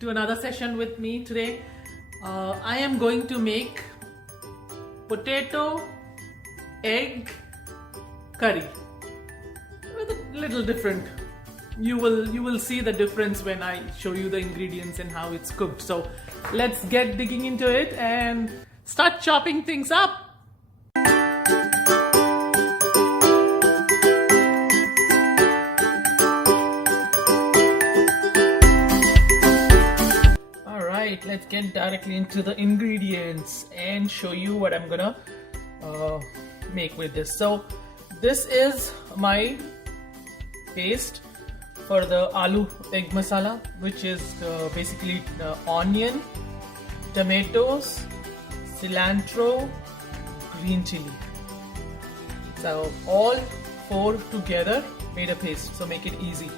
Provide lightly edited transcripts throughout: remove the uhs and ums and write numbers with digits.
to another session with me today. I am going to make potato egg curry with a little different. You will see the difference when I show you the ingredients and how it's cooked. So let's get digging into it and start chopping things up. Alright, let's get directly into the ingredients and show you what I'm gonna make with this. So this is my paste for the aloo egg masala, which is basically onion, tomatoes, cilantro, green chili. So all four together made a paste, so make it easy.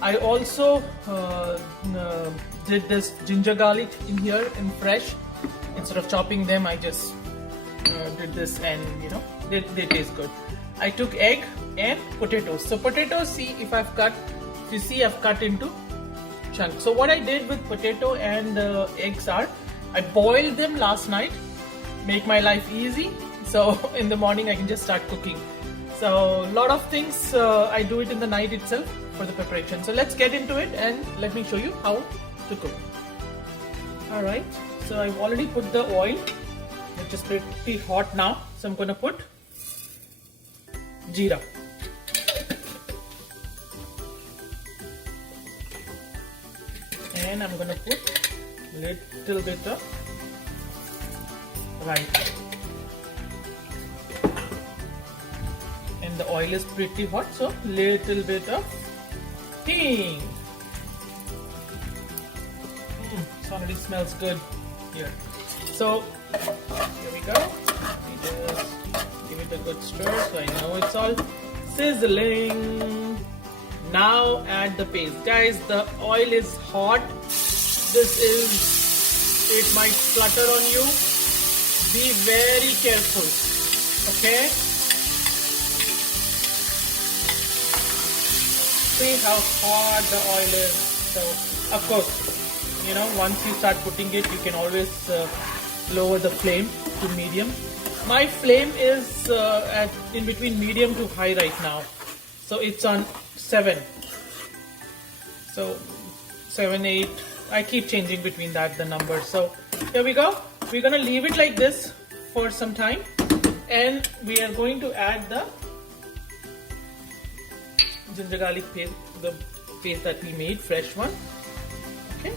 I also did this ginger garlic in here in fresh. Instead of chopping them, I just did this, and they taste good. I took egg and potatoes. So potatoes, see if I've cut, you see I've cut into chunks. So what I did with potato and eggs are, I boiled them last night, make my life easy. So in the morning I can just start cooking. So a lot of things I do it in the night itself for the preparation. So let's get into it and let me show you how to cook. Alright, so I've already put the oil, which is pretty hot now. So I'm going to put jeera. And I'm going to put little bit of rice. And the oil is pretty hot, so little bit of hing. It already smells good here. So here we go. We just give it a good stir so I know it's all sizzling. Now add the paste. Guys, the oil is hot. It might flutter on you. Be very careful. Okay? See how hot the oil is. So, of course, once you start putting it, you can always lower the flame to medium. My flame is in between medium to high right now. So it's on 7. So 7, 8. I keep changing between the numbers. So here we go. We're going to leave it like this for some time. And we are going to add the ginger garlic paste, the paste that we made, fresh one. Okay.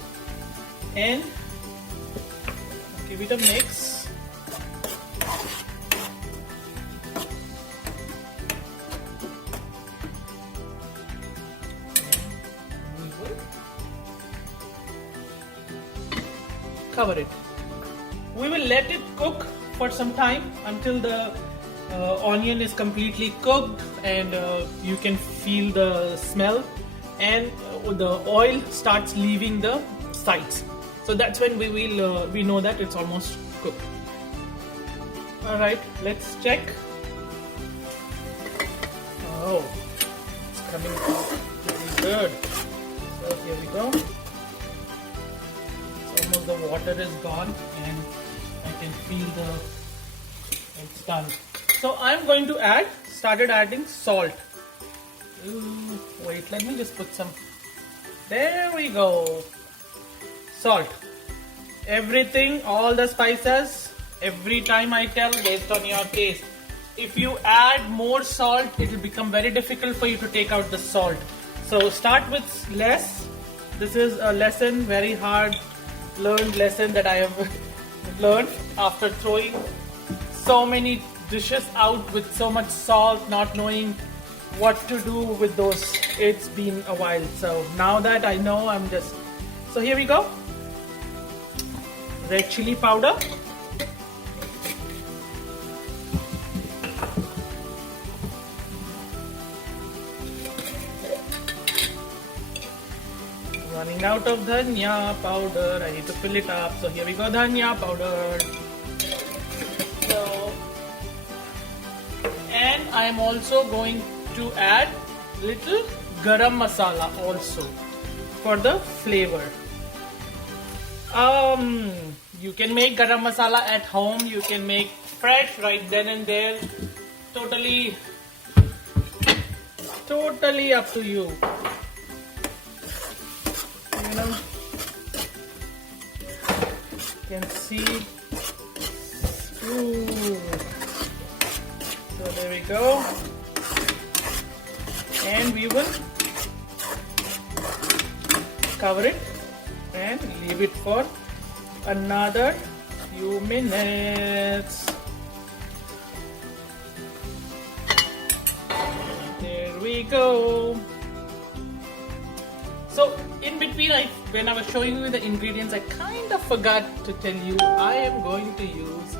And give it a mix. And we will cover it. We will let it cook for some time until the onion is completely cooked and you can feel the smell and the oil starts leaving the sides. So that's when we know that it's almost cooked. Alright, let's check. Oh, it's coming out pretty good. So here we go. It's almost the water is gone and I can feel it's done. So I'm going to started adding salt. Ooh, wait, let me just put some. There we go. Salt. Everything, all the spices, every time I tell based on your taste. If you add more salt, it will become very difficult for you to take out the salt. So start with less. This is a lesson, very hard learned lesson that I have learned after throwing so many dishes out with so much salt, not knowing what to do with those. It's been a while. So now that I know, so here we go. Red chili powder. Running out of dhania powder. I need to fill it up. So here we go, dhania powder. So, and I am also going to add little garam masala also for the flavor. You can make garam masala at home. You can make fresh right then and there. Totally up to you. You know, you can see. Ooh. So there we go. And we will cover it and leave it for another few minutes. There we go. So in between, when I was showing you the ingredients, I kind of forgot to tell you I am going to use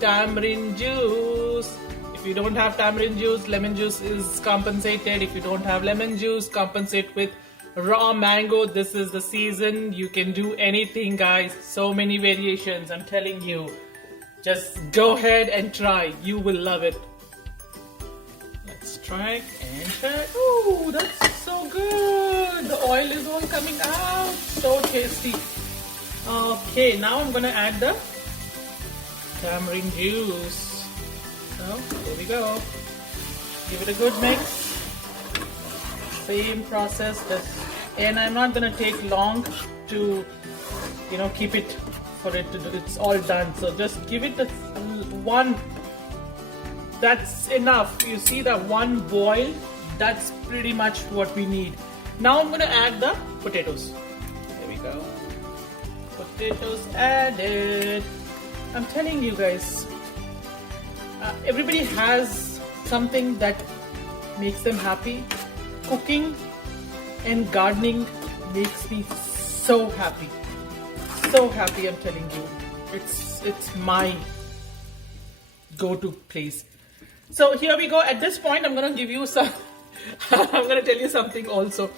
tamarind juice. If you don't have tamarind juice, lemon juice is compensated. If you don't have lemon juice, compensate with raw mango. This is the season. You can do anything, guys. So many variations, I'm telling you. Just go ahead and try. You will love it. Let's try and try. Ooh, that's so good. The oil is all coming out. So tasty. Okay, now I'm gonna add the tamarind juice. So there we go. Give it a good mix. Same process. And I'm not gonna take long to, keep it for it to do. It's all done. So just give it one. That's enough. You see that one boil? That's pretty much what we need. Now I'm gonna add the potatoes. There we go. Potatoes added. I'm telling you guys, everybody has something that makes them happy. Cooking and gardening makes me so happy. So happy, I'm telling you. It's my go-to place. So here we go. At this point, I'm gonna give you some. I'm gonna tell you something also.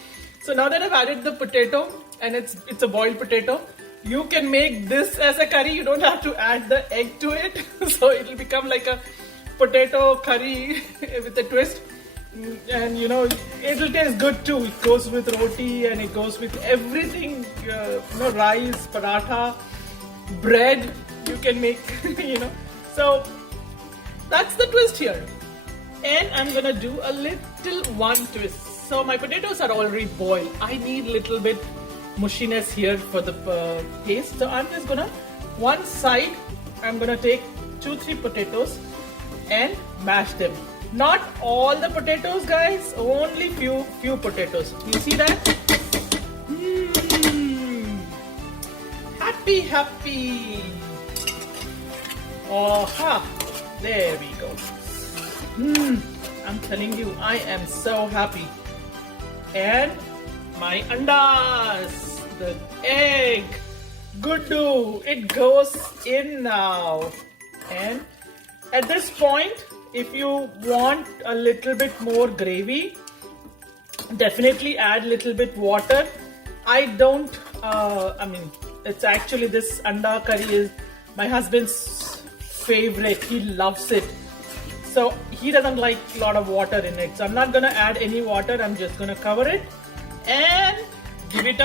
So now that I've added the potato and it's a boiled potato, you can make this as a curry. You don't have to add the egg to it. So it'll become like a potato curry with a twist. And it'll taste good too. It goes with roti and it goes with everything. Rice, paratha, bread. You can make. So that's the twist here. And I'm gonna do a little one twist. So my potatoes are already boiled. I need a little bit mushiness here for the taste. So I'm just gonna, one side, I'm gonna take 2-3 potatoes and mash them. Not all the potatoes, guys, only few potatoes. You see that? Happy. Aha, there we go. I'm telling you, I am so happy. And my andas, the egg, guddu, it goes in now. And at this point, if you want a little bit more gravy, definitely add a little bit water. I don't, it's actually this anda curry is my husband's favorite. He loves it. So he doesn't like a lot of water in it. So I'm not gonna add any water. I'm just gonna cover it and give it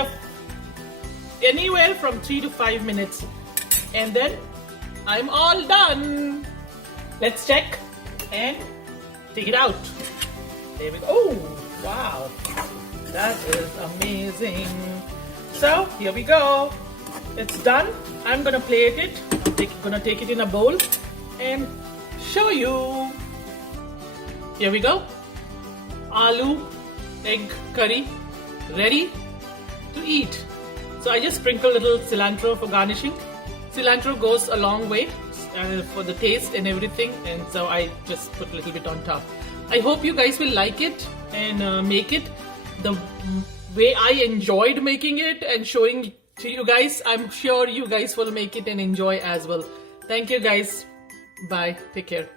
anywhere from 3 to 5 minutes. And then I'm all done. Let's check and take it out. There we go. Oh, wow. That is amazing. So here we go. It's done. I'm gonna plate it. I'm gonna take it in a bowl and show you. Here we go. Aloo egg curry ready to eat. So I just sprinkle a little cilantro for garnishing. Cilantro goes a long way for the taste and everything, and so I just put a little bit on top. I hope you guys will like it and make it the way I enjoyed making it and showing to you guys. I'm sure you guys will make it and enjoy as well. Thank you guys. Bye. Take care.